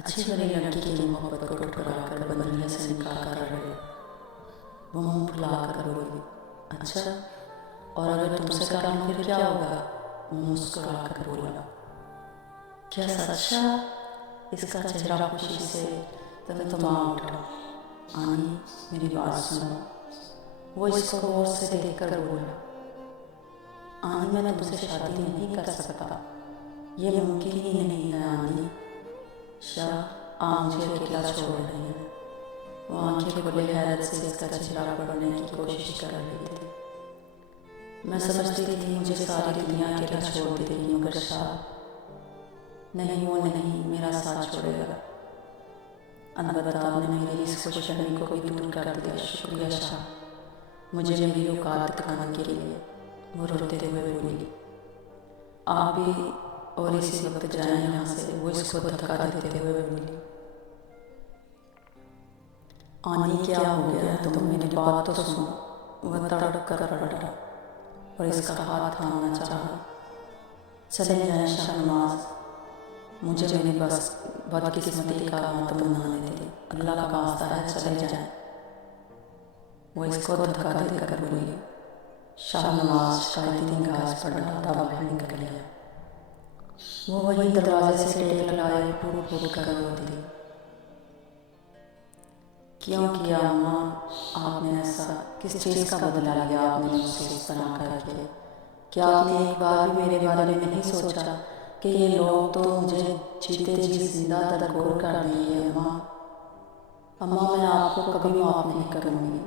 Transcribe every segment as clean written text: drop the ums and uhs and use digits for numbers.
अच्छी वाली लड़की की मोहब्बत को ठुकराकर बंधुनिया से निकाल कर रहे। वो मुंह फुला कर बोली, अच्छा, और अगर तुमसे कर लूँ फिर क्या होगा? वो मुस्कुरा कर बोला, क्या सच्चा? इसका चेहरा खुशी से तमतमा उठा। आनी, मेरी बात सुनो। वो इसको गौर से देखकर बोला, आनी, मैं तुमसे शादी नहीं कर सकता, ये मुमकिन ही नहीं है। आनी, शाह आप मुझे अकेला छोड़ रही हैं। वो आंखें खुले हैरत से इसका चेहरा पढ़ने की कोशिश कर रही थी। मैं समझती थी मुझे सारी दुनिया अकेला छोड़ देगी, मगर शाह नहीं, वो नहीं मेरा साथ छोड़ेगा। अलबत्ता आपने मेरी इस खुशहाली को भी दूर कर दिया। शुक्रिया शाह, मुझे मेरी औकात दिखाने के लिए। वो रोते हुए बोली, आप भी और इसी वक्त जाए यहाँ से। वो इसको धक्का देते हुए बोली, आनी, क्या हो गया? तुम मेरी बात तो सुनो। वह तड़प कर पड़ा और इसका हाथ थामना चाहा। चले जाए शाहनवाज, मुझे मेरी बस बदकिस्मती का मत बनाने दे। अल्लाह का वास्ता है, चले जाए। वो इसको धक्का देकर बोली। शाहनवाज शायद घास पर डालता बाहर निकल गया। वो वही दरवाजे से टेक लगाए फूट फूट कर रोती। क्यों किया अम्मा आपने ऐसा? किस चीज़ का बदला लिया आपने मुझसे इस तरह करके? क्या आपने एक बार भी मेरे बारे में नहीं सोचा कि ये लोग तो मुझे जीते जी जिंदा दरगोर कर देंगे? अम्मा, अम्मा, मैं आपको कभी माफ़ नहीं करूँगी।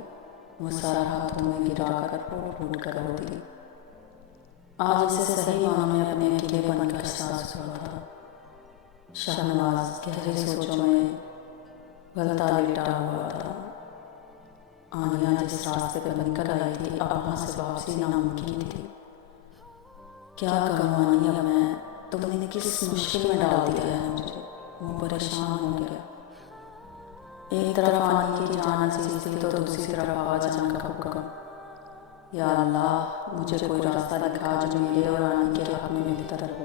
वो सारा हाथों में गिरा कर फूट फूट कर रोती। आज इसे सही मानों में अपने अकेलेपन का एहसास हुआ था। शाहनवाज गहरी सोचों में गलता लेटा हुआ था। आनिया जिस रास्ते पर निकल आई थी, अब वहाँ से वापसी नामुमकिन थी। क्या करूँ आनिया मैं? तुमने किस मुश्किल में डाल दिया है मुझे। वो परेशान हो गया। एक तरफ आनी की जान अजीज थी तो दूसरी तरफ आवाजान का हुक्म। या अल्लाह, मुझे कोई रास्ता दिखा जो मेरे और आनी के हक में बेहतर हो।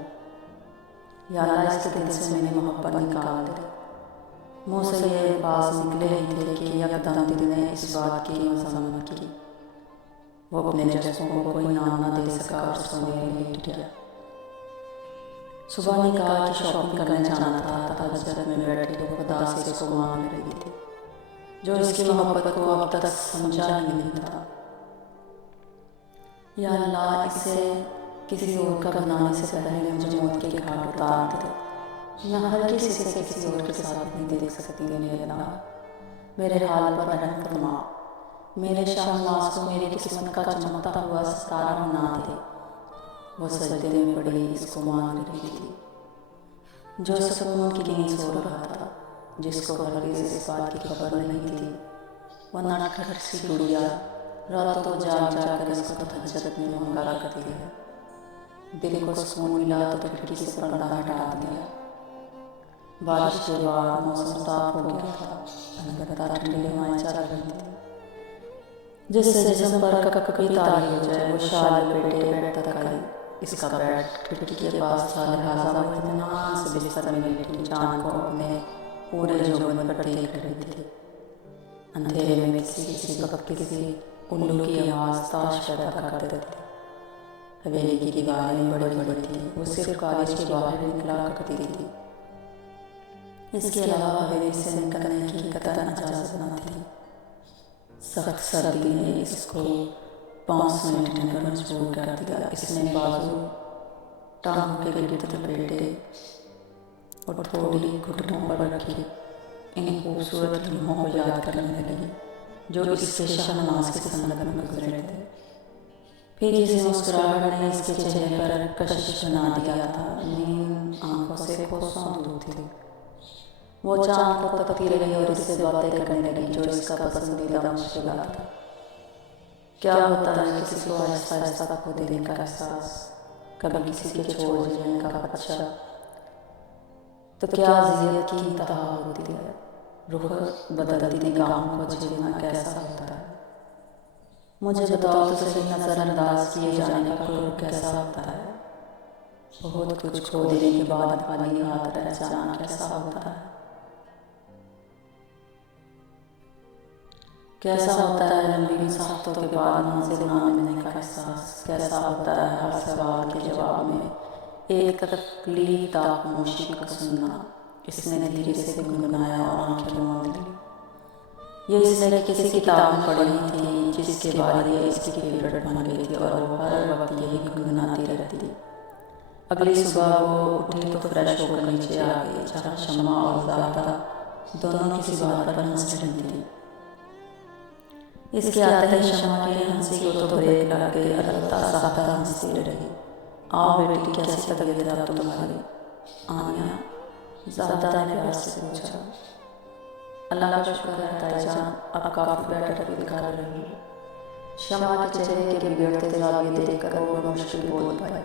या अल्लाह, इसके दिल से मेरी मोहब्बत निकाल दे। मुँह से ये बात निकले ही थे कि यकदम दिल ने इस बात की मजम्मत की। वो अपने जज्बों को कोई नाम न दे सका और सोने में लेट गया। सुबह ने कहा कि शॉपिंग करने जाना था। तहज्जुद में बैठी वो खुदा से इसको मांग रही थी, जो इसकी मोहब्बत को अब तक समझा ही नहीं था। या अल्लाह, इसे किसी और का बनाने से पहले मुझे मौत के घाट उतार दे। मैं हर किसी से किसी और के साथ नहीं देख सकती। मेरे अल्लाह, मेरे हाल पर रहम फरमा। मेरे शाहनवाज को मेरी किस्मत का चमकता हुआ सितारा बना दे। वो सजदे में पड़ी इसको मांग रही थी, जो सुकून की नींद सो रहा था, जिसको हरगिज़ इस बात की खबर नहीं थी। वह नटखट सी गुड़िया रातों जाग जाकर इसको तहज्जुद में मंगा करती है। दिल को सुकून मिला तो खिड़की से पर्दा हटा दिया। बारिश के बाद मौसम साफ हो गया था। अलबत्ता ठंडी हवाएं चल रही थी, जिससे जिस्म पर कककई तारी हो जाए। वो शाल लपेटे बेड तक आई। इसका बेड खिड़की के पास था, लिहाजा वो इत्मीनान से बिस्तर में लेटी जान को अपने पूरे जोबन पर देख रही थी। अंधेरे में किसी किसी वक्त किसी उल्लू की आवाज़ ताश पैदा कर देती थी। हवेली की दीवारें बड़ी बड़ी थी। वो सिर्फ कॉलेज के बाहर निकला करती थी। इसके अलावा हवेली से निकलने की कतई इजाज़त न थी। सख्त सर्दी ने इसको 5 मिनट में मजबूर कर दिया। इसने बाजू टांगों के गिर्द लपेटे और थोड़ी घुटनों पर रखी इन खूबसूरत लम्हों को याद करने लगी जो इसके शाहनवाज के संगत में गुजरे थे। फिर इस मुस्कुराहट ने इसके चेहरे पर कशिश बना दिया था। नींद आंखों से कोसों दूर थी। वो चांद को तकती रही और इससे बातें करने लगी, जो इसका पसंदीदा मुश्किल था। क्या होता है किसी को आहिस्ता आहिस्ता खो देने का एहसास, कभी किसी के छोड़ देने का खदशा, तो क्या अज़ियत की इंतहा होती है। रुख बदलती निगाहों को झेलना कैसा होता है? मुझे बताओ तो सही, नज़रअंदाज किए जाने का क्रूर कैसा होता है? बहुत कुछ खो देने के बाद खाली हाथ रह जाना कैसा होता है? कैसा होता है लंबी मुसाफतों के बाद मंजिल ना मिलने का एहसास। कैसा होता है हर सवाल के जवाब में एक तकलीफ खामोशी को सुनना। इसने धीरे से गुनगुनाया और आंखें मूंद ली। ये इसने किसी किताब में पढ़ी थी जिसके बाद ये इसकी फेवरेट बन गई थी और वो हर वक्त यही गुनगुनाती रहती। अगली सुबह वो उठी तो फ्रेश होकर नीचे आ गई जहाँ शम्मा और ज़ाहरा दोनों किसी बात पर हंस रही थी। इसके आते ही शम्मा के हंसी को तो ब्रेक लग गई। अलबत्ता ज़ाहरा हंसती रही। आओ बेटी, कैसी तबीयत है तुम्हारी? आनिया, ज़ाहरा ने प्यार से पूछा। अल्लाह का शुक्र है ताईजान, अब काफ़ी बेटर फील कर रही हूँ। शम्मा के चेहरे के बिगड़ते जाविये देखकर वो मुश्किल बोल पाई।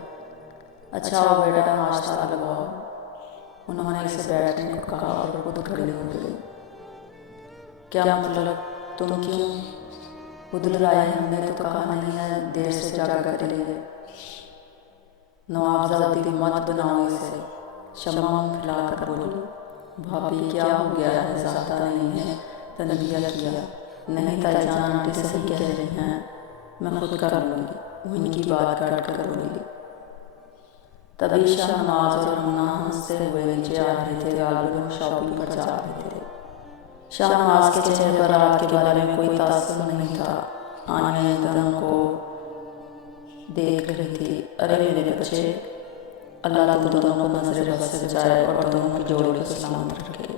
अच्छा वो बेटा, नाश्ता लगाओ। उन्होंने इसे बैठने को कहा और खुद खड़ी हो गई। क्या मतलब, तुम क्यों उधर आए? हमने तो कहा नहीं है देर से जागा करेंगे। नवाबजादी मत बनाओ इसे, शम्मा फैलाकर बोली। भाभी क्या हो गया है? ज़्यादा नहीं है, तनबिया किया। नहीं ताईजान, आंटी सही कह रही हैं, मैं खुद कर लूँगी, वो इनकी बात काट कर बोली। तभी शाहनवाज और मुन्ना हंसते हुए नीचे आ रहे थे। गालिबन शॉपिंग पर जा रहे थे। शाहनवाज के चेहरे पर रात के बारे में कोई तासुर नहीं था। आनिया इन दोनों को देख रही थी। अरे मेरे बच्चे, अल्लाह तुम दोनों को नजर बस से बचाए और दोनों की जोड़ी को सलामत रखे।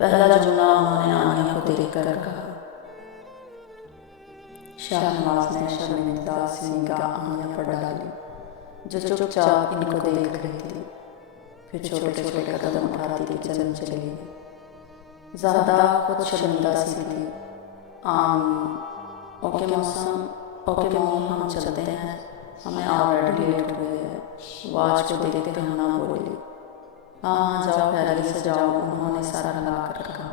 पहला जुमला उन्होंने आनिया को देख कर कहा। शाहनवाज ने शर्मिंदा सी निगाह आनिया पर डाली जो चुपचाप इनको देख रही थी। फिर छोटे छोटे कदम उठाती किचन चली गई। ज़्यादा खुद शर्मिंदा सी थी। ओके मौसम, ओके मोम, हम चलते हैं, हमें ऑलरेडी लेट हो गई है। वाच को देखते हम ना बोली। हाँ जाओ, खैरियत से जाओ, उन्होंने सारा हिला कर कहा।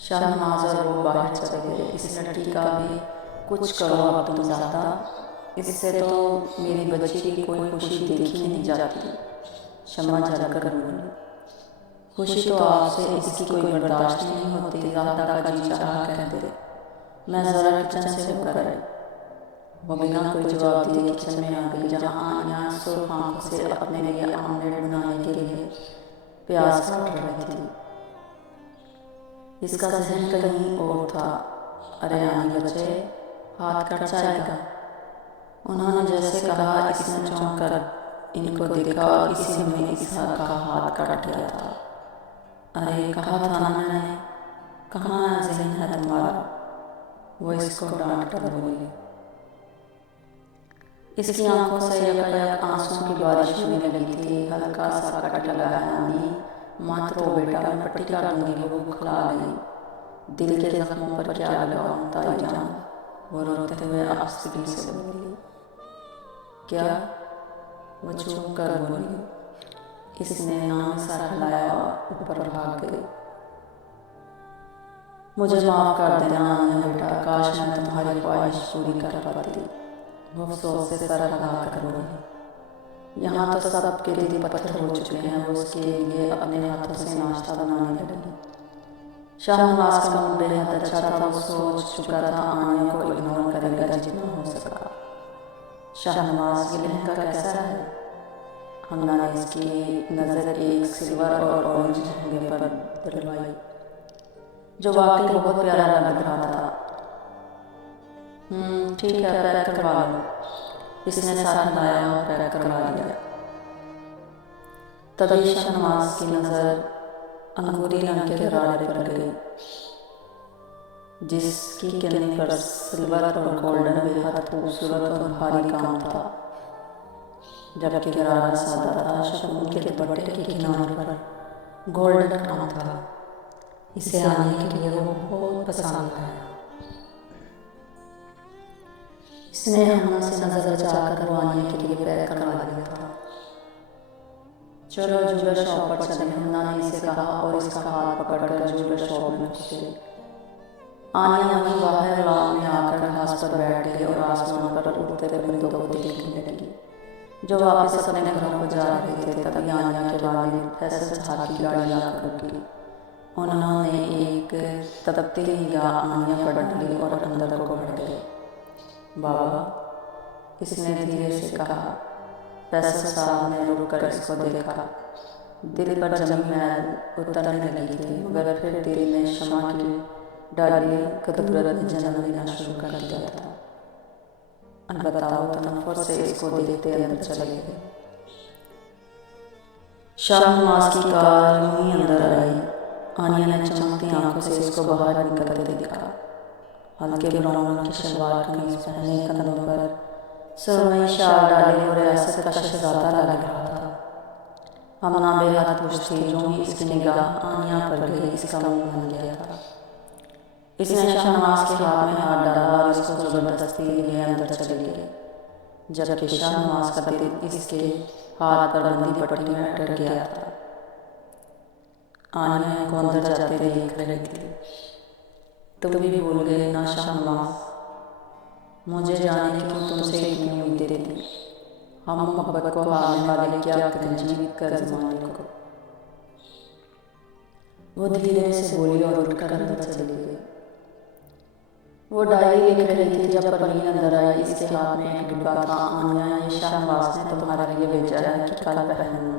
शाहनवाज और वो बाहर चले गए। इस लड़की का भी कुछ करो अब तुम ज़्यादा, इससे तो मेरी बच्ची की कोई खुशी देखी नहीं जाती। शम्मा जलकर बोली। खुशी तो आपसे इसकी कोई बर्दाश्त नहीं होती। ज़्यादा का जी चाहा कहते। मैं ज़रा किचन से होकर आई। वो बिना कोई जवाब दिए किचन में आ गई जहाँ आनिया सुर्ख आंखों से अपने लिए आमलेट बनाने के लिए प्याज काट रही थी। इसका जहन कहीं और था। अरे आनी बच्चे, हाथ कट जाएगा। उन्होंने जैसे कहा इसने चौंक कर इनको देखा और इसी में इसका हाथ कट गया था। अरे कहा था ना मैंने, कहाँ जहन है तुम्हारा? वो इसको डांट कर बोली। इसकी आंखों से यकायक आंसुओं की बारिश होने लगी थी। हल्का सा कट लगा है नानी, मात्र रो बेटा, मैं पट्टी कर दूंगी, वो भूख ला गई। दिल के जख्मों पर क्या लगाऊं ताईजान? वो रोते हुए आस्तीन से बोली। क्या? वो चुप कर बोली। इसने नाम सर हिलाया और ऊपर भाग गई। मुझे माफ़ कर देना आनिया बेटा, काश मैं तुम्हारी ख्वाहिश पूरी कर पाती। वो अफसोस से सर हिला कर बोली। यहाँ तो सबके दिल पत्थर हो चुके हैं। वो उसके लिए अपने हाथों से नाश्ता बनाने लगी। शाहनवाज का मूड बेहद अच्छा था। वो सोच चुका था आनिया को इग्नोर करेगा जितना हो सका। शाहनवाज की लहंगा कैसा है? हमना ने इसकी नज़र एक सिल्वर और ऑरेंज लहंगे पर दिलवाई जो वाकई बहुत प्यारा लग रहा था। ठीक है, पैक करवा लो। इसने साथ लाया और पैक करवा दिया। तभी शाहनवाज की नज़र अंगूरी रंग के गरारे पर गई जिसकी किनारे पर सिल्वर और गोल्डन बेहद खूबसूरत और भारी काम था। जबकि गरारा सादा था। शगुन के दुपट्टे के किनारे पर गोल्डन काम था। इसे आने के लिए वो बहुत पसंद आया। इसने हमने से नजर बचाकर वो आने के लिए पैक करवा लिया था। चलो ज्वेलर शॉप पर चले, हमना ने इसे कहा और इसका हाथ पकड़कर ज्वेलर शॉप में घुसे। आनिया वहीं बाहर लाल में आकर घास पर बैठ गई और आसमान पर उड़ते परिंदों को देखने लगी जो वापस अपने घरों को जा रहे थे। तभी आनिया के वालिद फैसल साहब की गाड़ी आकर रुकी। उन्होंने एक तपती निगाह आनिया पर डाली और अंदर को बढ़ गए। बाबा, इसने धीरे से कहा। फैसल साहब ने रुक कर इसको देखा। दिल पर जमी मैल उतरने लगी थी, मगर फिर दिल में क्षमा की डाली कदूरत ने जन्म लेना शुरू कर दिया था। अलबत्ता वो तनफ्फुर से इसको देखते अंदर चले गए। शाहनवाज की कार यूं ही अंदर आई। आनिया ने चमकती आंखों से इसको बाहर निकलते देखा। हल्के ब्राउन की शलवार कमीज पहने, कंधों पर सुरमई शाल डाले और रियासत का शहजादा लग रहा था। अमना बेहद खुश थी। जो ही इसकी निगाह आनिया पर गई, इसका मुंह बन गया था। इसने शाहनवाज के हाथ में हाथ डाला और इसको जबरदस्ती लिए अंदर चली गई, जबकि शाहनवाज का दिल इसके हाथ पर बंदी पट्टी में अटक गया था। आनिया को अंदर जाते देख रही थी। तुम भी भूल गए ना शाहनवाज, मुझे जाने क्यों तुमसे इतनी उम्मीदें थी। हम मोहब्बत को हारने वाले क्या करें जीत कर जमाने को। वो धीरे से बोली और उठकर अंदर चली गई। वो डायरी लिख रही थी जब परवीन अंदर आई। इसके हाथ में एक डिब्बा था। आनिया, ये शाहनवाज ने तुम्हारे लिए भेजा है कि कल पहनना।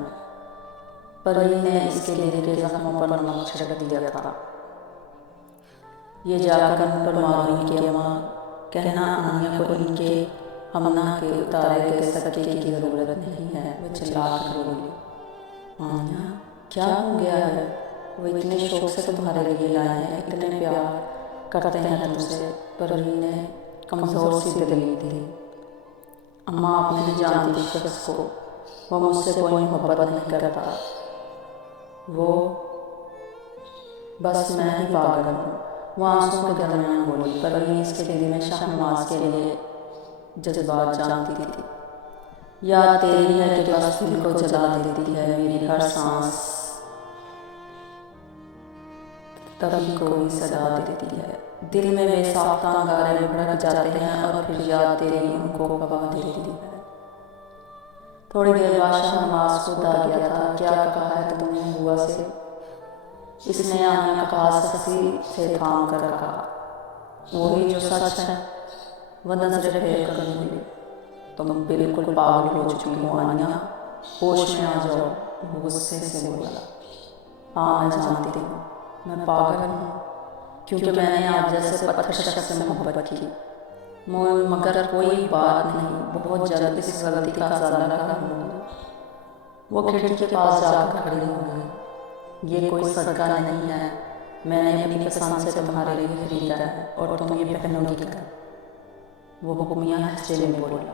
परवीन ने इसके लिए के जख्मों पर नमक छिड़क दिया था। ये जाकर मुंह पर मारूंगी कि अम्मा, कहना आनिया को इनके हमना के उतारे गए सदके की ज़रूरत नहीं है। वो चिल्ला कर बोली। आनिया, क्या हो गया है? वो इतने शौक से तुम्हारे लिए लाए हैं, इतने प्यार करते हैं तुमसे। परवीन ने कमज़ोर सी दिली थी। अम्मा, आप नहीं जानती शख्स को, वो मुझसे कोई मोहब्बत नहीं करता। वो बस मैं ही पागल हूँ। वो आंसुओं के दरमियान बोली। परवीन इसके दिल में शाहनवाज के लिए जज्बात जानती थी। याद तेरी है कि बस दिल को जला देती है मेरी हर सांस, तभी कोई सदा देती है। दिल में बेसाख्ता अंगारे भड़क जाते हैं और फिर याद तेरी उनको हवा देती है। थोड़ी देर बाद शाहनवाज खुद आ गया था। क्या कहा है तुमने बुआ से? इसने आनिया का हाथ सख्ती से थाम कर कहा। वही जो सच है। वह नजरें फेर कर बोली। तुम बिल्कुल पागल हो चुकी हो आनिया, होश में आ जाओ। वो गुस्से से बोला। हाँ, मैं जानती हूँ मैं पागल हूँ, क्योंकि मैंने आप जैसे पत्थर शख्स से मोहब्बत की। मगर कोई बात नहीं, बहुत जल्द इस गलती का सजा लगाऊंगी। वो खिड़की के पास जाकर खड़ी हो गई। ये कोई सदका नहीं है, मैंने अपनी पसंद से तुम्हारे लिए खरीदा है और तुम ये पहनोगी क्या? वो हुक्मिया लहजे में बोला।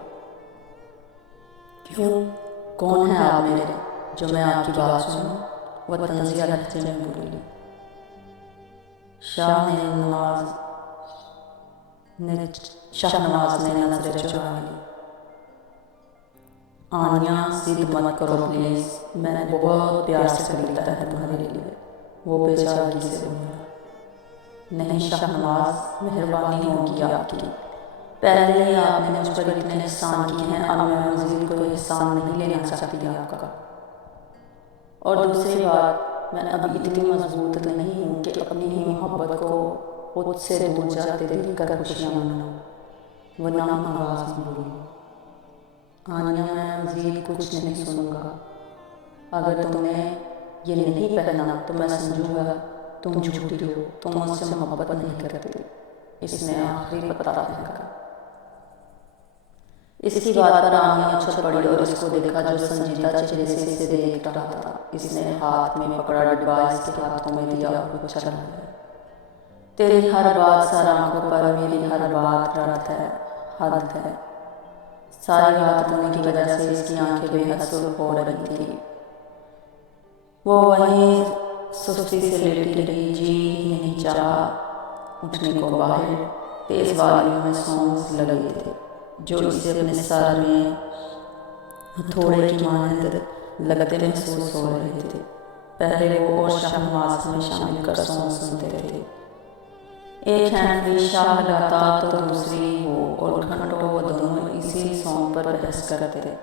क्यों, कौन है आप मेरे जो मैं आपकी बात सुनूं? वह तंजिया लहजे में बोली। शाहनवाज ने नजरें चुरा ली। आनिया, जिद मत करो प्लीज, मैंने बहुत प्यार से खरीदा है तुम्हारे लिए। वो बेचारी से बोला। नहीं शाहनवाज, मेहरबानी होगी आपकी। पहले ही आपने मुझ पर इतने एहसान किए हैं, अब मैं मज़ीद कोई एहसान नहीं लेना चाहती आपका। और दूसरी बात, मैं अभी इतनी मजबूत नहीं हूँ कि अपनी ही मोहब्बत को खुद से दूर जाते देख कर खुशियाँ मनाऊँ। वो नाम आवाज़ में बोली। आनिया, मैं मज़ीद कुछ नहीं सुनूंगा। अगर तुमने ये नहीं पहना तो मैं समझूंगा तुम झूठी हो, तुम मुझसे मोहब्बत नहीं करती। इसने आखिरी पता फेंका। इसकी बात पर आनिया उछल पड़ी और इसको देखा जो संजीदा चेहरे से इसे देख रहा था। इसने हाथ में पकड़ा डिब्बा इसके हाथों में दिया और वो चला गया। तेरी हर बात सर आंखों पर, मेरी हर बात रद्द है, हद है। सारी बात होने की वजह से इसकी आंखें बेहद सुर्ख हो रही थी। वो वहीं सुस्ती से लेटी रही, जी ही नहीं चाहा उठने को। बाहर तेज वालियों में सौंस लगे थे जो इसे अपने सर में हथौड़े की मानंद लगते महसूस हो रहे थे। पहले वो और शाहनवाज में शामिल कर सौंस सुनते थे। एक हैंडली शाह लगाता तो दूसरी वो, और घंटों वो दोनों इसी सॉन्ग पर बहस करते थे।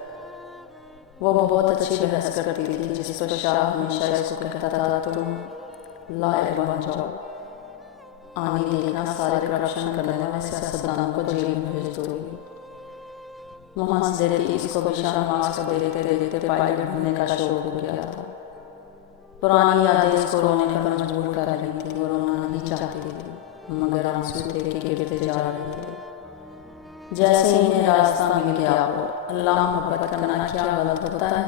वो बहुत अच्छी बहस करती थी, जिस पर शाह हमेशा इसको कहता था, तुम लायक बन जाओ। आनी देखना सारे करप्शन करने वाले सियासतदानों को जेल में भेज दोगी। वो हंस देती, इसको भी शाहनवाज को देखते देखते पायलट बनने का शौक हो गया था। पुरानी यादें इसको रोने पर मजबूर कर रही थी और रोना नहीं चाहती थी, मगर आंसू थे कि गिरते जा रहे थे। जैसे इन्हें रास्ता मिल गया हो। अल्लाह, मोहब्बत करना क्या गलत होता है?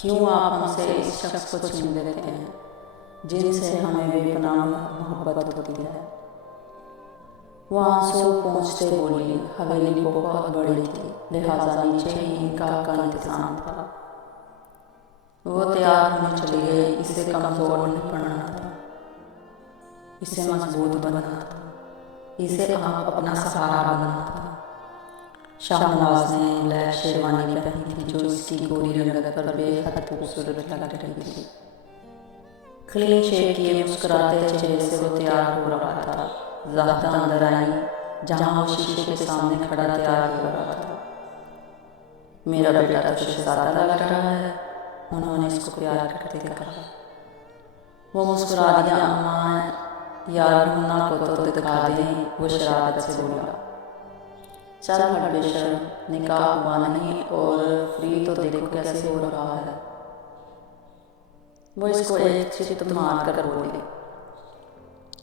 क्यों आप हमसे इस शख्स को छीन लेते हैं जिनसे हमें बेपनाह मोहब्बत होती है? वो आंसू पहुँचते बोली, हवेली बहुत बड़ी थी, लिहाजा नीचे ही इनका का इंतजाम था। वो तैयार होने चली गई। इसे कमजोर नहीं पड़ना था, इसे मजबूत बनना था, इसे आप अपना सहारा बनना था। शाहनवाज ने ब्लैक शेरवानी पहनी थी जो इसकी गोरी रंगत पर बेहद खूबसूरत लग रही थी। क्लीन शेव किए मुस्कुराते चेहरे से वो तैयार हो रहा था। ज़ाहिदा अंदर आई, जहाँ वो शीशे के सामने खड़ा तैयार हो रहा था। मेरा बेटा तो शहजादा लग रहा है, उन्होंने इसको प्यार करते कहा। वो मुस्कुरा दिया। अम्मा यार, मुन्ना को तो दिखा दें, वो शरारत से बोला। चल हट बेशर्म, निकाह हुआ नहीं और फ्री तो देखो कैसे हो रहा है। वो इसको एक चित मार कर बोली।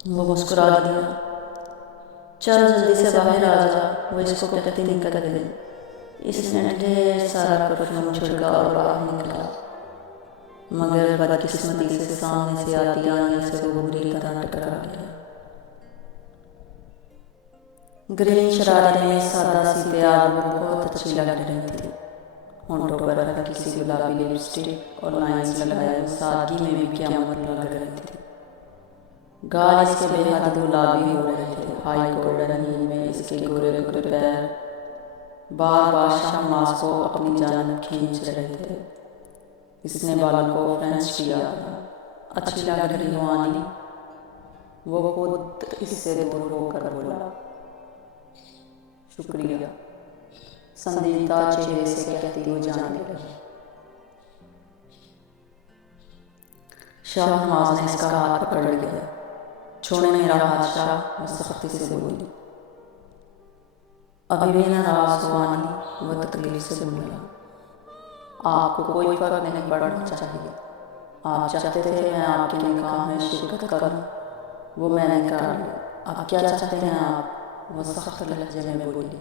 वो मुस्कुरा दिया। चल जल्दी से बाहर आ जा, वो इसको कहती निकल गई। इसने ढेर सारा परफ्यूम छिड़का और बाहर निकला, मगर बदकिस्मती से सामने से आती आने से वो बुरी तरह टकरा गया। ग्रीन शरारे में सादा सी प्यार वो बहुत अच्छी लग रही थी। होंठों पर हल्की सी गुलाबी लिपस्टिक और लाइंस लगाए वो सादगी में भी क़यामत लग रही थी। गाल इसके बेहद गुलाबी हो रहे थे। हाई गोल्डन हील में इसके गोरे गोरे पैर बार बार शाहनवाज को अपनी जानब खींच रहे थे। इसने बालों को फ्रेंच किया। अच्छी लग रही हो आनी, वो खुद इससे दूर होकर बोला। शुक्रिया, संजीदा चेहरे से कहती वो जाने लगी। शाहनवाज ने इसका हाथ पकड़ लिया। छोड़े मेरा हाथ शाह, वो सख्ती से बोली। अभी भी नाराज हो आनी, वो तकलीफ से बोला। आपको कोई फर्क नहीं पड़ना चाहिए। आप चाहते थे मैं आपके निकाह में शिरकत करूं, वो मैंने कर लिया। अब क्या चाहते हैं आप? वो सख्त लहजे में बोली।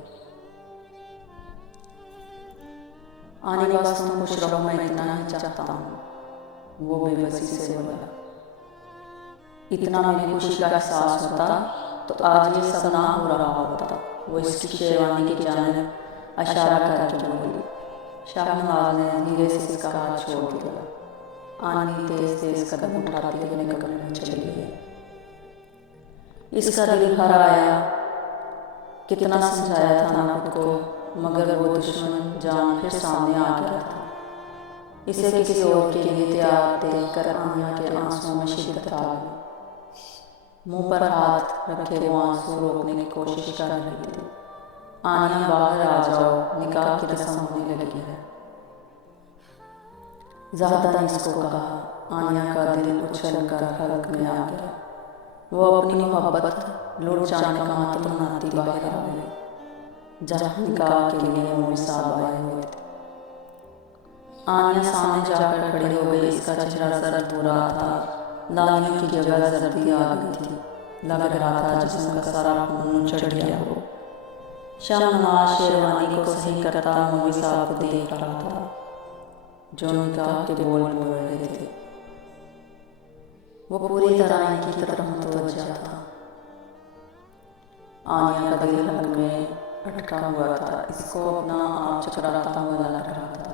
आने बस तुम खुश रहो, मैं इतना ही चाहता हूँ, वो बेबसी से बोला। इतना मेरी खुशी का एहसास होता तो आज ये सब ना हो रहा होता। वो इसकी शेरवानी की जानिब इशारा करके बोली। शाहनवाज ने धीरे से इसका हाथ छोड़ दिया। आनी तेज तेज कदम उठाती हुए कमरे में चली गई। इसका दिल भर आया। कितना समझाया था ना खुद को, मगर वो दुश्मन जान फिर सामने आ गया था। इसे किसी और के लिए तैयार देखकर आनिया के आंसुओं में शिद्दत आ गई। मुंह पर हाथ रखे वो आंसू रोकने की कोशिश कर रही थी। आनिया बाहर आ जाओ, निकाह की रस्म होने लगी है। ज़ाहिदा ने इसको कहा। आनिया का दिल उछल कर हलक में आ गया। वो अपनी मोहब्बत लुट जाने का मातम मनाती बाहर आ गई, जहाँ निकाह के लिए मौलवी साहब आए हुए थे। आनिया सामने जाकर खड़ी हो गई। इसका चेहरा सर्द हो रहा था। लालियों की जगह सर्दी आ गई थी। लग रहा था जिस्म का सारा खून चढ़ गया हो। शाहनवाज शेरवानी को सही करता मौलवी साहब को देख रहा था, जो निकाह के बोल बोल रहे थे। वो पूरी तरह इनकी तरफ मुतवज्जा था। आनिया का दिल हलक में अटका हुआ था। इसको अपना आप चकराता हुआ लग रहा था।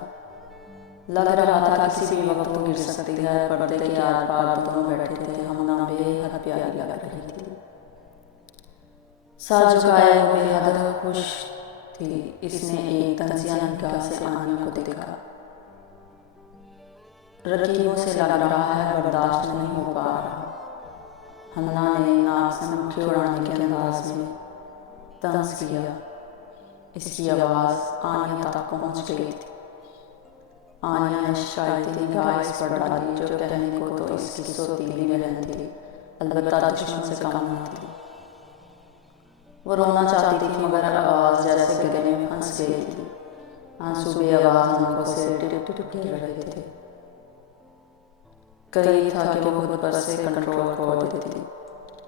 लग रहा था किसी भी वक्त वो गिर सकती है। पर्दे के आर पार दोनों बैठे थे। हमना बेहद प्यारी लग रही थी। सर झुकाए वो बेहद खुश थी। इसने एक तंजिया निगाह से आनिया को देखा। रकीबों से लग रहा है बर्दाश्त नहीं हो पा रहा। हमना ने नाक से मुट्ठी उड़ाने के अंदाज में तंज किया। इसकी आवाज़ आनिया तक पहुँच गई थी। आनिया ने शायद निगाह इस पर डाली जो कहने को तो इसकी सोतीली बहन थी, अलबत्ता दुश्मन से कम न थी। वो रोना चाहती थी मगर आवाज़ जैसे गले में फंस गई थी। आंसू बेआवाज़ आंखों से टिप टिप गिर रहे थे। करीब था कि वो खुद पर से कंट्रोल खो देती थी।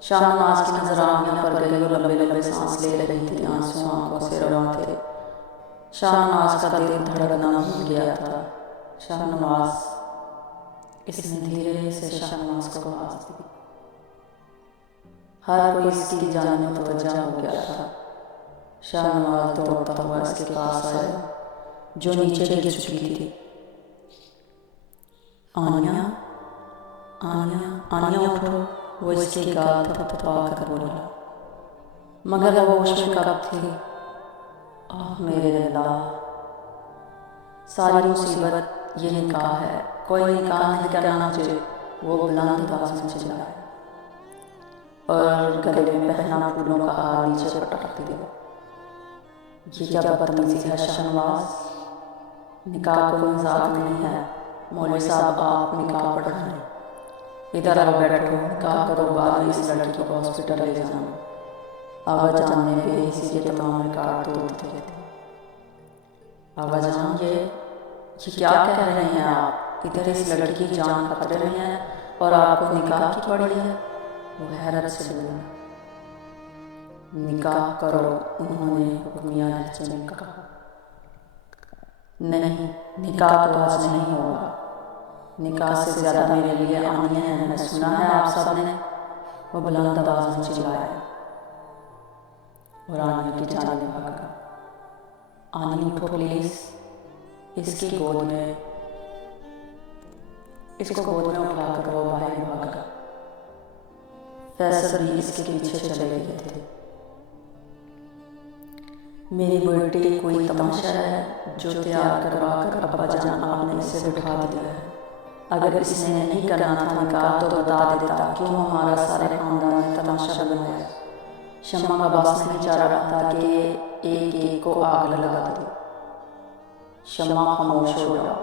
शाहनवाज की नजर आनिया पर गई, वो लंबे लंबे सांस ले रही थी, आंसू आंखों से रवां थे। शाहनवाज का दिल धड़कना भूल गया था। शाहनवाज, इसने धीरे से शाहनवाज को आवाज़ दी। हर कोई इसकी जाने मुतवज्जा हो गया था। शाहनवाज दौड़ता हुआ इसके पास आया जो नीचे गिर चुकी थी। आनिया, आनिया, आनिया उठो, वो इसके गाल थपथपा कर बोला। मगर वो होश में कब थी? आह मेरे अल्लाह, सारी मुसीबत ये निकाह है, कोई निकाह नहीं करना चाहिए, वो बुलंद आवाज़ में चिल्लाया और गले में पहना फूलों का हार नीचे पटक दिया। ये क्या बदतमीजी है शाहनवाज, निकाह कोई मजाक नहीं है। मौलवी साहब, आप निकाह पढ़ रहे हैं, इधर आओ, बैठो, निकाह करो, बाद में इस लड़की को हॉस्पिटल ले जाना। आवाजान ने बेहिसी के तमाम रिकॉर्ड तोड़ दिए थे। आवाजान, ये क्या कह रहे हैं आप? इधर इस लड़की की जान खतरे में है और आपको निकाह की पड़ी है? वो हैरत से बोला। निकाह करो, उन्होंने हुक्मिया लहजे में कहा। नहीं, निकाह तो आज नहीं होगा। निकाह से ज़्यादा मेरे लिए आनिया है, मैंने सुना है आप सब ने, वो बुलंद आवाज़ में चिल्लाया और आनिया की जान भागा। आनिया उठो प्लीज़, इसकी गोद में, इसको गोद में उठा कर वो बाहर भागा। फैसल भी इसके पीछे चले गए थे। मेरी बेटी कोई तमाशा है जो तैयार करवा कर अब्बा जान आपने इसे बिठा दिया है। अगर इसने नहीं करना था निकाह तो बता देता, क्यों हमारा सारे खानदान ने तमाशा बनाया। शम्मा का बास नहीं चाह रहा था कि एक एक को आग लगा दे। शम्मा, खामोश हो जाओ,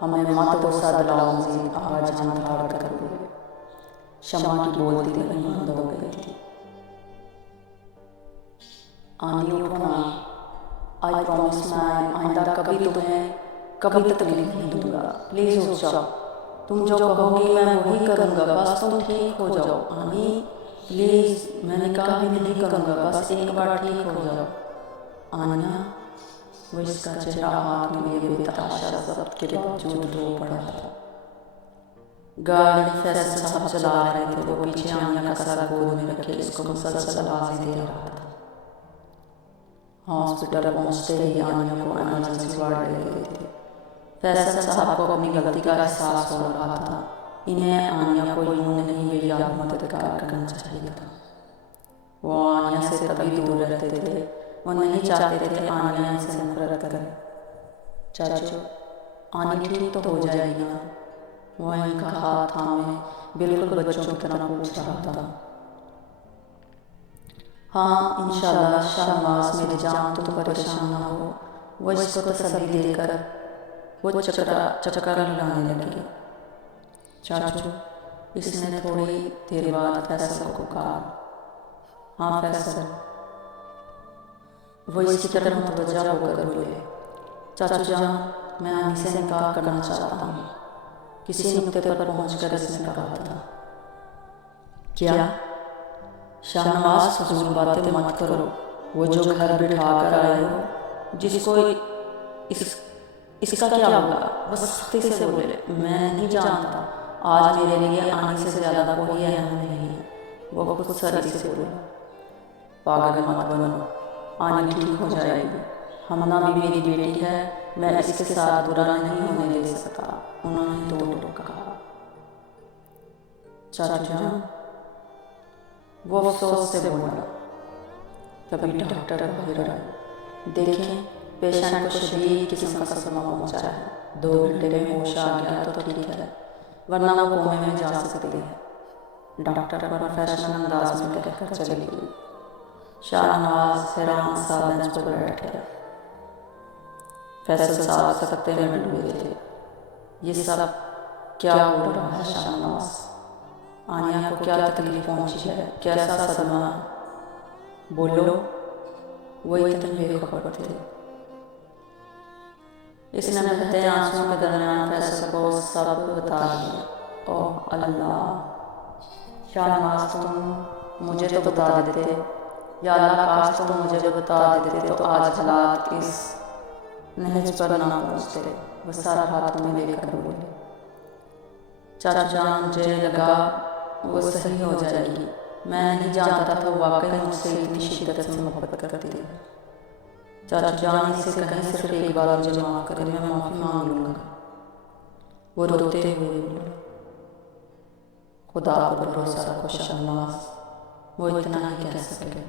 हमें मत गुस्सा दिलाओ मजीद, आवाज़ जान फाड़ कर बोले। शम्मा की बोलती नहीं बंद हो गई थी। आनी उठो ना, आई प्रॉमिस मैं आइंदा कभी तुम्हें कभी तकलीफ नहीं दूंगा, प्लीज़ उठ जाओ, तुम जो कहोगी मैं वही करूँगा, बस तुम ठीक हो जाओ। आनी प्लीज़, मैं निकाह भी नहीं करूँगा, बस एक बार ठीक हो जाओ। आनिया, वो इसका चेहरा हाथ में लिए बेतहाशा जब्त के बावजूद रो पड़ा था। गाड़ी फैसल साहब चला रहे थे, वो पीछे आनिया का सर गोद में रखे इसको मुसलसल आवाज़ें दे रहा था। हॉस्पिटल पहुँचते ही आनिया को इमरजेंसी वार्ड ले गए थे। फैसल साहब को अपनी गलती का एहसास हो रहा था। इन्हें आनिया को यूं नहीं बेयाद मददगार करना चाहिए था। वो आनिया से तभी दूर रहते थे, वो नहीं चाहते थे आनिया से नफरत करे। चाचू, आनी ठीक तो हो जाएगी ना? वो इनका हाथ थामे बिल्कुल बच्चों की तरह पूछ रहा था। हाँ इंशाल्लाह शाहनवाज, मेरी जान तुम परेशान ना हो। वो इसको तसल्ली देकर वो चक्कर लगाने लगी। चाचू, इसने थोड़ी देर बाद फैसल को कहा। हाँ फैसल, वो इसकी तरफ मुतवज्जा होकर बोले। चाचू जान, मैं आनी से निकाह करना चाहता हूँ। किसी नुक्ते पर पहुँचकर इसने कहा था। क्या? शाहनवाज, फजूल बातें मत करो। वो जो घर बिठा कर आए हो, जिसको इसका क्या होगा? बस सख्ती से बोले। मैं नहीं जानता, आज मेरे लिए आने से ज़्यादा कोई अहम नहीं है। वो खुद सरी से बोला। पागल मत बनो, आनी ठीक हो जाएगी। हमना भी मेरी बेटी है, मैं इसके साथ बुरा नहीं होने दे सकता, उन्होंने दो कहा। चाचू जान, वो अफसोस से बोला। तभी डॉक्टर बाहर आए। देखें, पेशेंट को शदीद किस्म का सदमा पहुंचा है। 2 घंटे में होश आ गया तो ठीक है, वरना वो कोमे में जा सकती है। डॉक्टर प्रोफेशनल अंदाज में कहकर चली गई। शाहनवाज हैरान सा बेंच पर बैठ गया। फैसल साहब सकते में डूबे थे। ये सब क्या हो रहा है शाहनवाज? आनिया को क्या तकलीफ पहुंची है? कैसा सदमा? बोलो। वो इतने बेखबर थे। इसने बहते आंसुओं के दरमियान फैसल को सब बता दिया। ओह अल्लाह, शाहनवाज तुम मुझे तो बता देते, या अल्लाह काश तुम मुझे बता देते तो आज हालात इस नहज पर ना पहुँचते। वो सारा हाथ में लेकर बोले, चाचा जान मुझे लगा वो सही हो जाएगी। मैं नहीं जानता था वो वाकई मुझसे इतनी शिद्दत से मोहब्बत करती है। चाचा जान इसे कहीं सिर्फ एक बार मुझे माफ़ करे, मैं माफ़ी मांग लूँगा। वो रोते हुए बोले, खुदा पर भरोसा रखो शाहनवाज, वो इतना ही कह सके।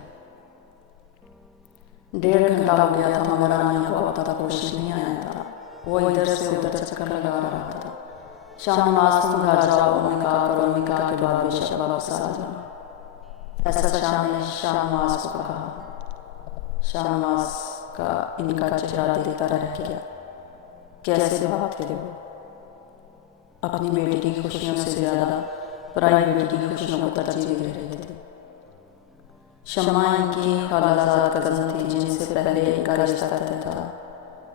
1.5 घंटा हो गया था मगर आनिया को अब तक होश नहीं आया था। वो इधर से उधर चक्कर लगा रहा था। शाहनवाज तुम घर जाओ और निकाह करो, निकाह के बाद बेशक वापस आ जाना, ऐसा शाह ने शाहनवाज को कहा। शाहनवाज का इनका चेहरा देखता रह गया। कैसे भागते थे वो? अपनी बेटी की खुशियों से ज़्यादा पराई बेटी की खुशियों को तरजीह दे रहे थे। शमा इनकी खालाजाद कज़न थी जिनसे पहले इनका रिश्ता तय था,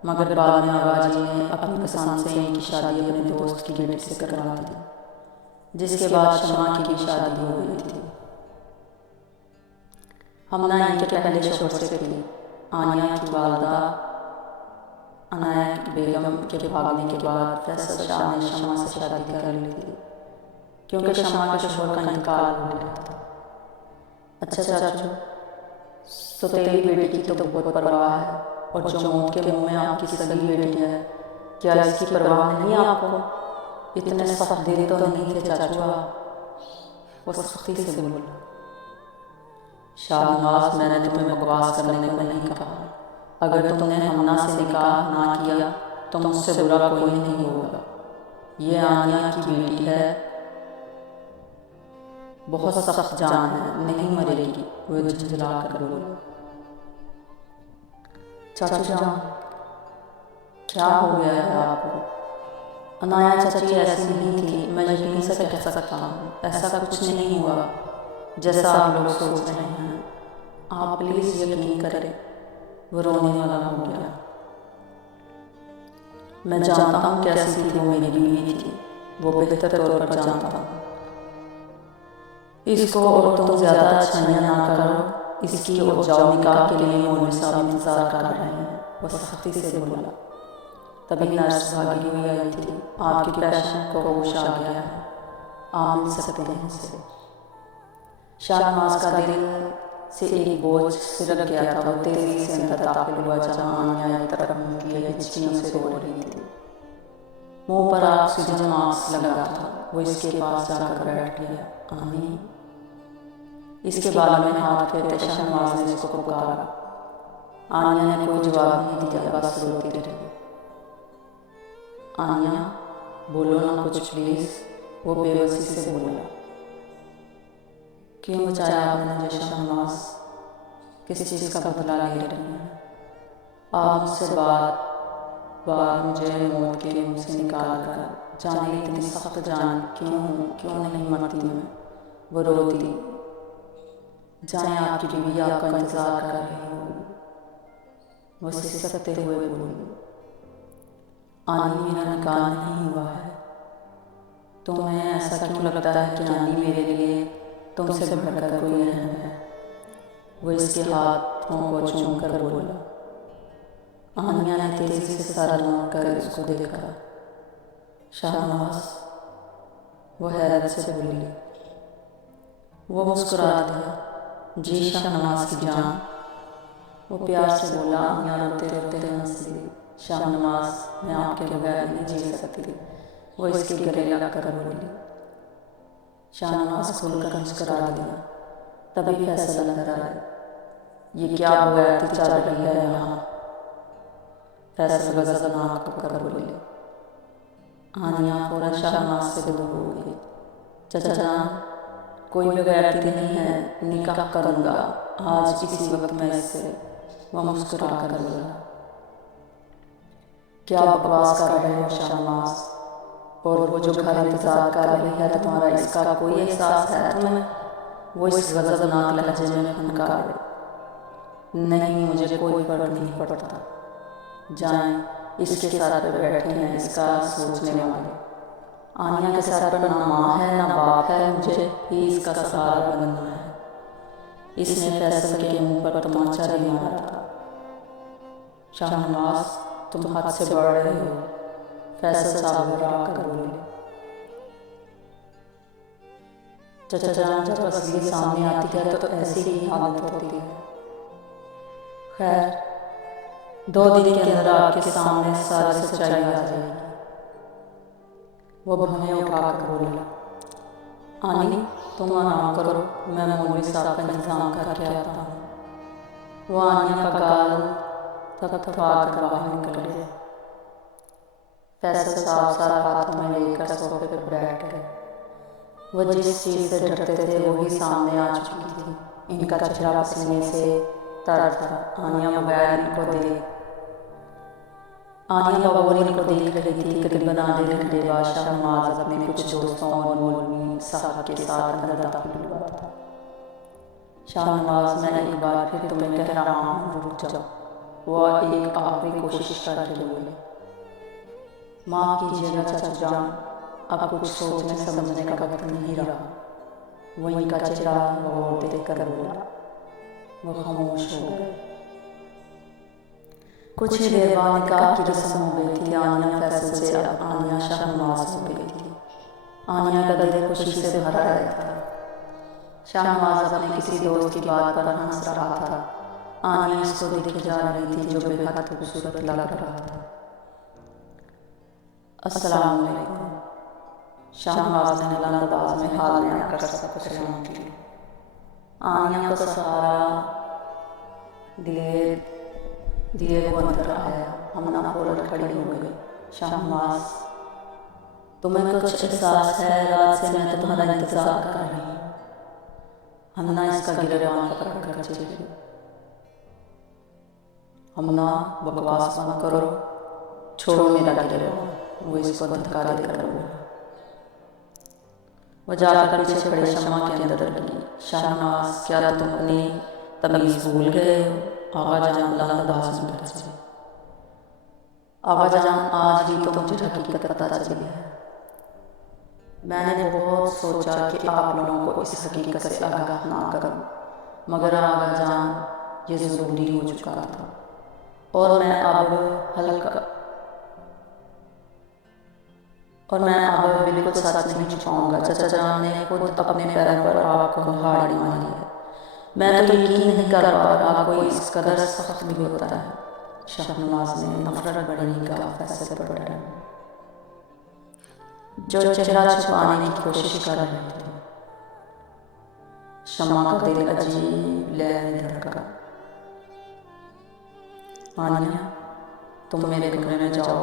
मगर बाद में आवाजी ने अपनी पसंद से इनकी शादी अपने दोस्त की बेटी से करवा दी, जिसके बाद शमा की भी शादी हो गई थी। हमना इनके पहले शोहर से थी। आनिया की वालदा अनाया बेगम के भागने के बाद फैसल शाह ने शमा से शादी कर ली थी, क्योंकि शमा के शोहर का इंतकाल हो गया था। अच्छा चाचू, तो तेरी बेटी की तो बहुत परवाह है, और जो मौत के मुंह में आपकी सगी बेटी है, क्या इसकी परवाह नहीं आपको? इतने सख्त दिल तो नहीं थे चाचू आप। वो सख्ती से बोला, शाहनवाज मैंने तुम्हें बकवास करने को नहीं कहा। अगर तुमने हमना से निकाह ना किया तो मुझसे बुरा कोई नहीं होगा। ये आनिया की बेटी है, बहुत सख्त जान है, नहीं मरेगी। वो झुंझला कर बोले, चाचू जान क्या हो गया है आपको? अनाया चाची ऐसी नहीं थी, मैं यकीन से कह सकता हूँ। ऐसा कुछ नहीं हुआ जैसा आप लोग सोच रहे हैं। आप प्लीज़ यकीन करें। वो रोने वाला हो गया। मैं जानता हूँ कैसी थी वो मेरी बीवी थी, वो बेहतर तौर पर जानता हूँ। इसको और तुम ज़्यादा अच्छाइयाँ ना करो, इसकी और जाओ, निकाह के लिए मौलवी साहब इंतज़ार कर रहे हैं। वो सख्ती से बोला। तभी नर्स भागी हुई आई थी। आपकी पेशेंट को होश आ गया है, आप मिल सकते हैं उनसे। शाहनवाज का दिल से एक बोझ सिरक गया था। वो तेजी से अंदर दाखिल हुआ जहाँ आनिया एक तरफ मुँह किए हिचकियों से रो रही थी। मुंह पर ऑक्सीजन मास्क लगा था। वो इसके पास जाकर बैठ गया। आनी, इसके बाल में हाथ फेरते शाहनवाज ने इसको पुकारा। आनिया ने कोई जवाब नहीं दिया, बस रोती रही। आनिया बोलो ना कुछ प्लीज़, वो बेबसी से बोला। क्यों बचाया आपने मुझे शाहनवाज? किस चीज़ का बदला ले रही हैं आप मुझसे? बात मुझे मौत के मुंह से निकाल कर जाने इतनी सख्त जान क्यों नहीं मरती मैं? वो रोती, जाने आपकी बीवी आपका इंतज़ार कर रही हो। वो सिसकते हुए बोली, आनी मेरा निकाह नहीं हुआ है। तुम्हें ऐसा क्यों लगता है कि आनी मेरे लिए तुमसे बढ़कर कोई अहम है? वो इसके हाथों को चूम कर बोला। आनिया ने तेजी से सर मोड़ कर उसको देखा। शाहनवाज, वो हैरत से बोली। वो मुस्कुरा दिया। जी शाहनवाज की जान, वो प्यार से बोला। आनिया रोते रोते हंस दी। शाहनवाज, मैं आपके बगैर नहीं जी सकती। वो इसके गले लगकर बोली। शाहनवाज खुलकर मुस्कुरा दिया। तभी फैसल अंदर आया। ये क्या बेइज्जती चल रही है यहाँ? फैसल गज़बनाक होकर बोले। आनिया फौरन शाहनवाज से दूर हो गई। चाचा जान, कोई बेइज्जती नहीं है, निकाह करूँगा आज इसी वक्त मैं इससे। वह मुस्कुरा कर बोला। क्या बकवास कर रहे हो शाहनवाज? और वो जो घर इंतजार कर रही है तुम्हारा, इसका कोई एहसास है तुम्हें? वो इस गजबनाक लहजे में फनकार नहीं, मुझे कोई फर्क नहीं पड़ता। जाएं, इसके सर पे बैठे हैं इसका सोचने वाले। आनिया के सर पर ना माँ है ना बाप है, मुझे ही इसका सहारा बनना है। इसने फैसल के मुंह पर तमाचा नहीं मारा था। शाहनवाज, तुम हद से बढ़ रहे हो, फैसल साहब घबरा कर बोले। चचा जान, जब असली सामने आती है तो ऐसी ही हालत होती है। खैर, 2 दिन के अंदर आपके सामने सारी सच्चाई आ जाएगी। वो भवें उठाकर बोला, आनी तुम आराम करो, मैं मौलवी साहब का इंतजाम करके आता हूँ। वो आनिया का गाल थपथपा कर बाहर निकल गया। फैसल साहब सारा हाथों में लेकर सोफे पर बैठ गए। वो जिस चीज़ से डरते थे वही सामने आ चुकी थी। इनका चेहरा पसीने से तर था। आनिया बगैर इनको देख रही थी। करीबन आधे घंटे बाद शाहनवाज अपने कुछ दोस्तों और मौलवी साहब के साथ अंदर दाखिल हुआ था। शाहनवाज, मैं एक बार फिर तुम्हें कह रहा हूँ, रुक जाओ। वो एक आखिरी कोशिश करके बोले, माफ़ कीजिएगा चाचा जान, अब कुछ सोचने समझने का वक्त नहीं रहा। वो इनका चेहरा गौर देख कर बोला। वो खामोश हो गए। कुछ ही देर बाद निकाह की रस्म हो गई थी। आनिया फैसल से अब आनिया शाहनवाज हो गई थी। आनिया का दिल खुशी से भर आया था। शाहनवाज अपने किसी दोस्त की बात पर हंस रहा था। आनिया इसको देखे जा रही थी जो बेहद खूबसूरत लग रहा था। अस्सलाम वालेकुम। शाहनवाज ने बुलंदाज में हाल में आकर सबको सलाम किया। आनिया को सहारा दिए वो अंदर आया। हमना फौरन खड़ी हो गई। शाहनवाज, तुम्हें कुछ एहसास है? रात से मैं तुम्हारा इंतजार कर रही हूँ। हमना इसका गिरबान पकड़ कर चली। हमना, बकवास मत करो, छोड़ो मेरा गिरबान। वो इसको धक्का देकर बोला। वो जाकर पीछे खड़े शम्मा के अंदर लगी। शाहनवाज, क्या तुम अपनी तमीज़ भूल गए हो? आगा जान बुलंदाज में बचे। आगा जान, आज ही तो मुझे हकीकत पता चली है। मैंने बहुत सोचा कि आप लोगों को इस हकीकत से आगाह ना करूं, मगर आगा जान ये ज़रूरी हो चुका था और मैं अब बिल्कुल सच नहीं छुपाऊंगा। चचा जान ने खुद अपने पैरों पर आपको कुल्हाड़ी मारी है। मैं तो यकीन नहीं कर पा रहा कोई इस कदर सख्त भी होता है। शाहनवाज ने नफरत भरी निगाह फैसल पर डाली, जो चेहरा छुपाने की कोशिश कर रहे थे। शम्मा का दिल अजीब लय में धड़का। आनिया, तुम मेरे कमरे में जाओ,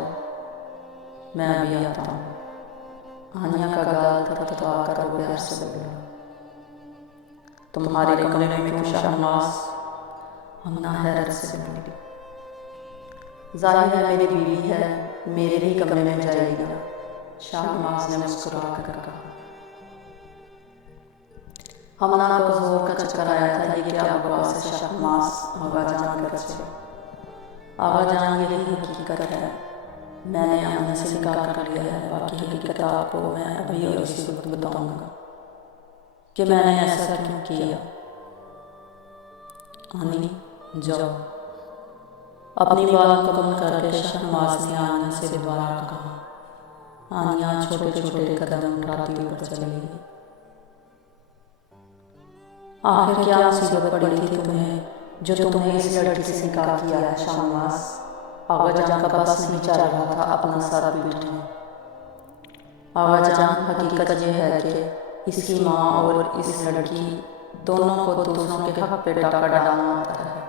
मैं अभी आता हूँ। आनिया का गाल थपथपा कर वो प्यार से बोला, तुम्हारे कमरे में क्यों शाहनवाज? हमना हैरत से बोली, जाहिर है मेरी बीवी है, मेरे ही कमरे में जाएगी ना। शाहनवाज ने मुस्कुरा कर कहा। हमना को जोर का चक्कर आया था। ये क्या बकवास है शाहनवाज? आगा जान कर चलो। आगा जान, यही हकीकत है। मैंने आनिया से निकाह कर लिया है। बाकी हकीकत आपको मैं अभी और इसी वक्त बताऊंगा कि मैंने ऐसा क्यों किया। आनी, जाओ। अपनी बात मुकम्मल करके शाहनवाज ने आनिया से दोबारा कहा। आनिया छोटे छोटे कदम उठाती ऊपर चली गई। आखिर क्या मुसीबत पड़ी थी तुम्हें जो तुमने इस लड़की से निकाह किया है शाहनवाज? आगा जान का बस नहीं चल रहा था अपना सर पीटने। आगा जान, हकीकत यह है कि इसकी माँ और इस लड़की दोनों को दूसरों के हक पे डाका डालना आता है।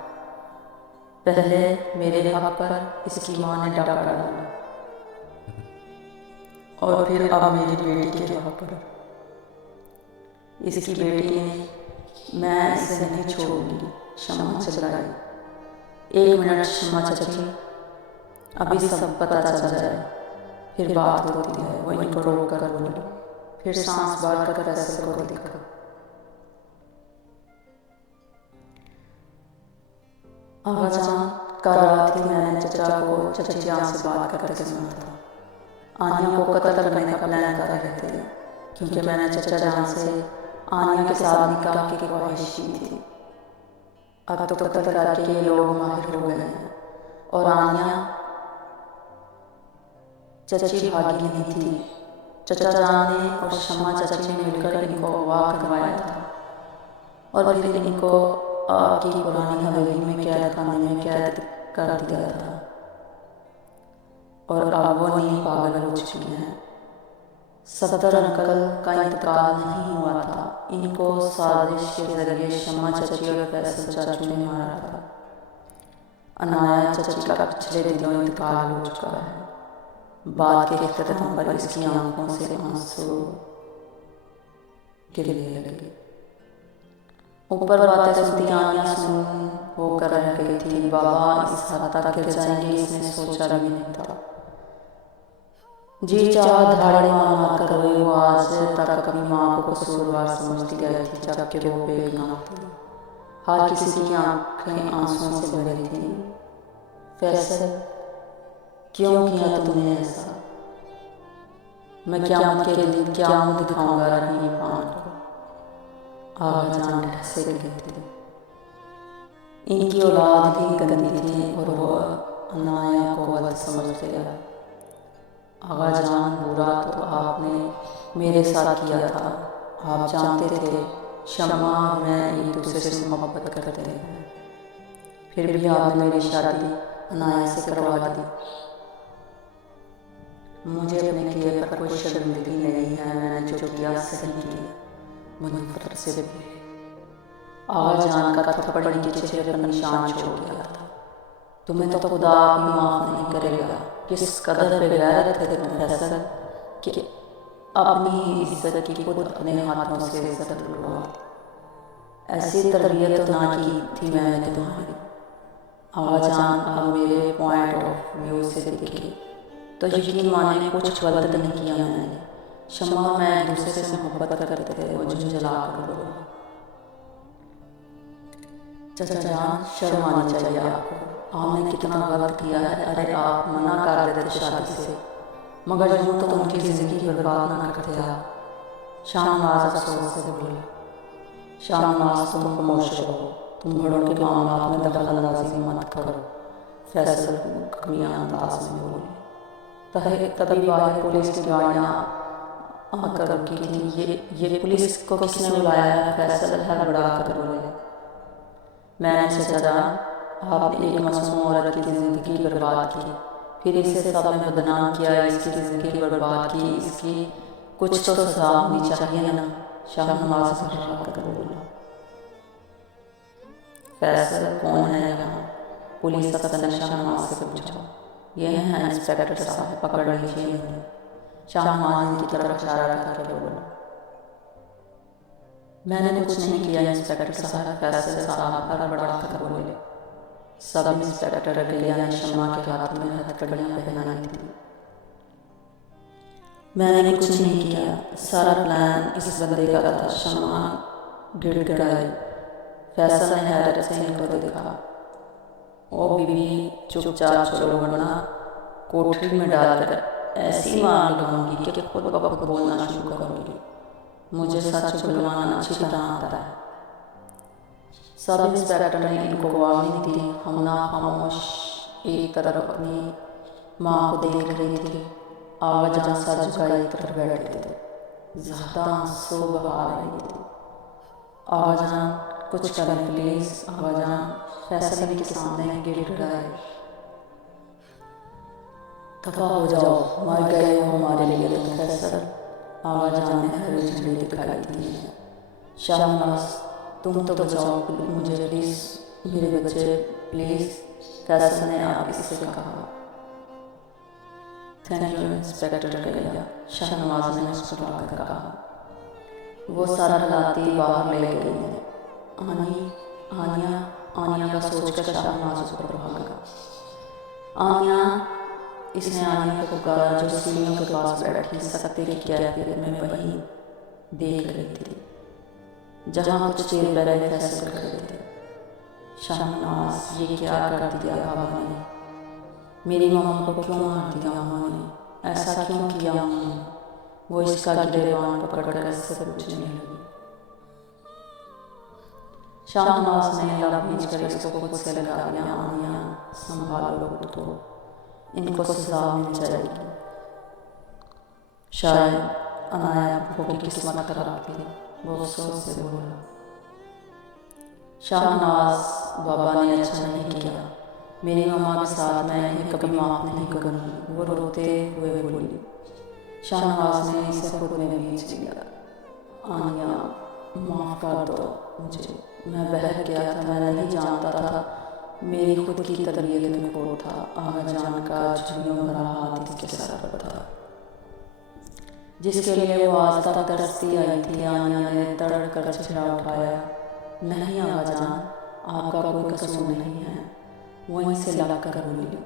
पहले मेरे हक पर इसकी माँ ने डाका डाला और फिर अब मेरी बेटी के हक पर। इसकी बेटी ने, मैं इसे नहीं छोड़ूंगी। शम्मा चिल्लाई। 1 मिनट शम्मा चाची, अभी सब पता चल जाए फिर बात होती है। वो इनको रोक कर बोला, फिर सांस बार कर फैसल को देखा। आवाजान कर रहा थी, मैंने चचा को चची जान से बात करते सुना था। आनिया को कत्ल करने का प्लान कर रहे थे, क्योंकि मैंने चचा जान से आनिया के साथ निकाह की ख्वाहिश की थी। अब तो कत्ल करके ये लोग माहिर हो गए हैं और आनिया चची भागी नहीं थी। चचा जान ने और शमा चची ने मिलकर इनको अगवा करवाया था और फिर इनको आपकी पुरानी हवेली में कैद खाने में कैद कर दिया था और अब वो नहीं पागल हो चुकी हैं। सफदर अंकल का इंतकाल नहीं हुआ था, इनको साजिश के जरिए शमा चची और फैसल चाचू ने मारा था। अनाया चची का पिछले दिनों इंतकाल हो चुका है। बात के इख्तिताम पर इसकी आंखों से आंसू गिरने लगे। ऊपर बातें सुनती आनिया सुन होकर रह गई थी। बाबा इस हद तक गिर जाएंगे इसने सोचा भी नहीं था। जी चाह धाड़े मार कर रोई। वो आज तक अपनी माँ को कसूरवार समझती आई थी, जबकि वो बेगुनाह थी। हर किसी की आंखें आंसुओं से भरी थी। फैसल, क्यों किया तुमने ऐसा? मैं क़यामत के दिन क्या मुँह दिखाऊंगा रहीम खान को? आवाजान ढसे गए थे। इनकी औलाद भी गंदी थी और वो अनाया को गलत समझ गया। आवाजान, बुरा तो आपने मेरे साथ किया था। आप जानते थे शमा और मैं एक दूसरे से मोहब्बत करते हैं, फिर भी आपने मेरी शादी अनाया से करवा दी। मुझे अपने किए पर कोई शर्मिंदगी नहीं है। मैंने जो किया सही किया, मुझे तरफ से भी। आवाजान का थप्पड़ इनके चेहरे पर निशान छोड़ गया था। तुम्हें तो खुदा भी माफ नहीं करेगा। किस कदर बेगैरत थे तुम फैसल कि अपनी इज्जत की खुद अपने हाथों से इज्जत लुटवा। ऐसी तरबियत तो ना की थी मैंने तुम्हारी। आवाजान अब मेरे पॉइंट ऑफ व्यू से दिखी तो यकीन माने कुछ गलत नहीं किया मैंने। शमा और मैं एक दूसरे से मोहब्बत करते थे। वो झुंझला कर बोला, चचा जान शर्म आनी चाहिए आपको। आपने कितना गलत किया है। अरे आप मना कर देते शादी से, मगर यूँ तो उनकी ज़िंदगी बर्बाद ना करते आप। शाहनवाज अफसोस से बोला, शाहनवाज तुम खामोश रहो, तुम बड़ों के मामलात में दखल अंदाजी मत करो। फैसल कमियाँ अंदाज में बोली। तभी बाहर पुलिस की गाड़ियाँ आकर रुकी थी। ये पुलिस को किसने बुलाया है? फैसल हड़बड़ा कर बोले, मैंने चचा जान, आपने एक मासूम औरत की ज़िंदगी बर्बाद की, फिर इसे सब में बदनाम किया, इसकी ज़िंदगी बर्बाद की। इसकी कुछ तो सज़ा होनी चाहिए ना। शाहनवाज कर बोला। फैसल, कौन है यहाँ? पुलिस अफसर ने शाहनवाज से पूछा। ये हैं इंस्पेक्टर साहब, पकड़ लीजिए इन्हें। शाहनवाज की तरफ इशारा करके बोला, मैंने कुछ नहीं किया इंस्पेक्टर साहब। फैसल साहब हड़बड़ा कर बोले। सब इंस्पेक्टर गलिया ने शमा के हाथ में हथकड़ियाँ पहनाई थी। मैंने कुछ नहीं किया, सारा प्लान इस बंदे का था। शमा गिड़गिड़ाई। फैसल ने हैरत से इनको देखा। ओ बीबी चुपचाप चलो, वरना कोठरी में डालकर ऐसी मार लगाऊंगी कि खुद ब खुद बोलना शुरू करूंगी। मुझे सच बुलवाना अच्छी तरह आता है। सब इंस्पेक्टर ने इनको वार्निंग दी। हम ना खामोश एक तरफ अपनी माँ को देख रही थी। आवाजान सर झुकाए एक तरफ बैठे थे। ज़्यादा आंसू बहा रही थी। आवाजान, कुछ करें प्लीज़। आवाजान फैसल के सामने गिड़गिड़ाए, दफा हो जाओ, मर गए हो हमारे लिए तुम फैसल। आवाजान ने हरी झंडी दिखाई दी है। शाहनवाज, तुम तो बचाओ मुझे प्लीज़, मेरे बच्चे प्लीज़। फैसल ने आप इससे कहा। थैंक यू इंस्पेक्टर गलिया, शाहनवाज ने मुस्कुराकर कहा। वो सारा राती बाहर ले गई है। आनिया का सोचकर शाहनवाज ऊपर भागा। आनिया इसने आनिया को पुकारा जो सीढ़ियों के पास बैठी सकते की कैफियत में वहीं देख रही थी जहाँ कुछ देर पहले फैसले कर रहे थे। शाहनवाज, ये क्या कर दिया बाबा ने? मेरी मम्मा को क्यों मार दिया उन्होंने? ऐसा क्यों किया उन्होंने? वो इसका गिरेबान पकड़कर इससे पूछने लगी। शाहनवाज ने लब भींच कर इसको खुद से लगा दिया। आनिया, संभालो खुद को, इनको सजा मिल जाएगी। शायद अनाया फूफो की किस्मत खराब थी, वो अफसोस से बोला। शाहनवाज, बाबा ने अच्छा नहीं किया, मेरी मम्मा के साथ मैं इन्हें कभी माफ़ नहीं करूँगी, वो रोते हुए बोली। शाहनवाज ने इसे खुद में भींच लिया। आनिया, माफ़ कर दो मुझे, मैं बहक गया था, मैं नहीं जानता था मेरी खुद की तरबियत में खो था। आगा जान का झुर्रियों भरा हाथ इसके सर पर था, जिसके लिए वो आज तक तरसती आई थी। आनिया ने तड़क कर चेहरा उठाया। नहीं आगा जान, आपका कोई कसूर नहीं है, वो इनसे लग कर बोली।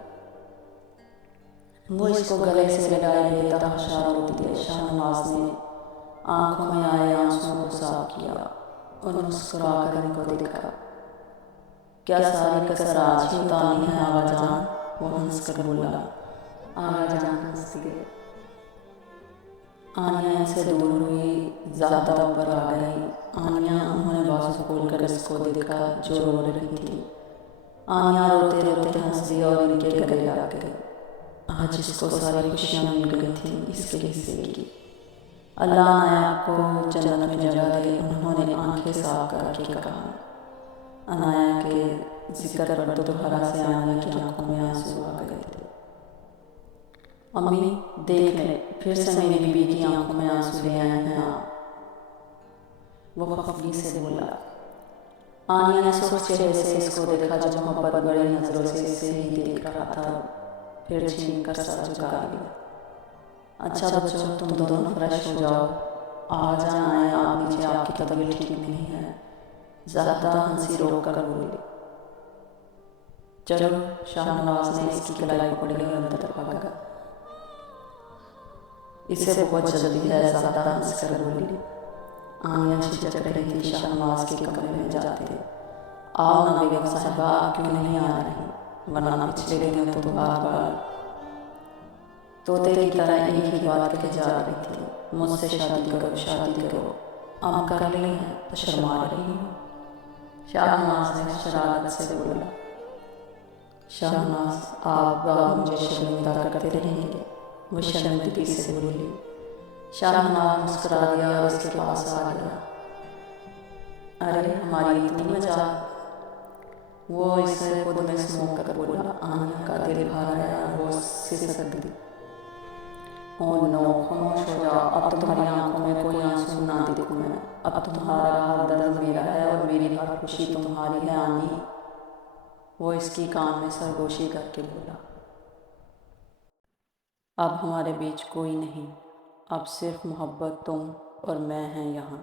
वो इसको गले से लगाए बेतहाशा रोती है। शाहनवाज ने आंखों में आए आंसुओं को साफ किया और मुस्कुरा कर इनको देखा। क्या सारी कसर आज ही उतारनी है आगा जान? वो हंस कर बोला। आगा जान हंस दिए। आनिया से दूर हुई, ज़्यादा ऊपर आ गई। आनिया, उन्होंने बाजू खोल कर इसको देखा जो रो रही थी। आनिया रोते रोते हंस दी और इनके गले लग गई। आज इसको सारी खुशियाँ मिल गई थी इसके हिस्से की। अल्लाह अनाया को जन्नत में जगह दे, उन्होंने आंखें साफ करके कहा। अनाया के जिक्र पर दोबारा से आनिया की आंखों में आंसू आ गए थे। अम्मी देख लें, फिर से मेरी बीबी की आंखों में आंसू ले आए हैं आप, वो खफगी से बोला। आनिया ने सुस्त चेहरे से इसको देखा जो मोहब्बत बड़ी नजरों से इसे ही देख रहा था, फिर छीन कर सर झुका लिया। अच्छा बच्चों, तुम दोनों फ्रेश हो जाओ, आ जाना है आप नीचे, आपकी तबीयत ठीक नहीं है। ज़्यादा हंसी रोक कर बोली। चलो, शाहनवाज ने इसकी कलाई पकड़ी और अंदर भागा। इसे बहुत जल्दी है, ज़्यादा हंस कर बोली। आनिया झिझक रही थी शाहनवाज के कमरे में जाते। आओ ना बेगम साहिबा, आप क्यों नहीं आ रही? वरना पिछले दिनों तो बार बार तोते की तरह एक ही बात कही जा रही थी, मुझसे शादी करो, शादी करो। अब कर ली है तो शर्मा रही हो। शाहनवाज ने शरारत से बोला। शाहनवाज, आप मुझे शर्मिंदा करते रहेंगे, वो शर्मिंदगी से बोली। शाहनवाज मुस्कुरा दिया और उसके पास आ गया। अरे हमारी इतनी मजाक, वो इसे खुद में स्मोक कर बोला। आनिया का दिल भर आया, वो सिसक दी। ओह नो, खामोश हो जाओ, अब तुम्हारी आंखों में कोई आंसू ना देखूं मैं। अब तुम्हारा हर दर्द मेरा है और मेरी हर खुशी तुम्हारी है आनी, वो इसकी कान में सरगोशी करके बोला। अब हमारे बीच कोई नहीं, अब सिर्फ मोहब्बत तुम और मैं हैं यहाँ।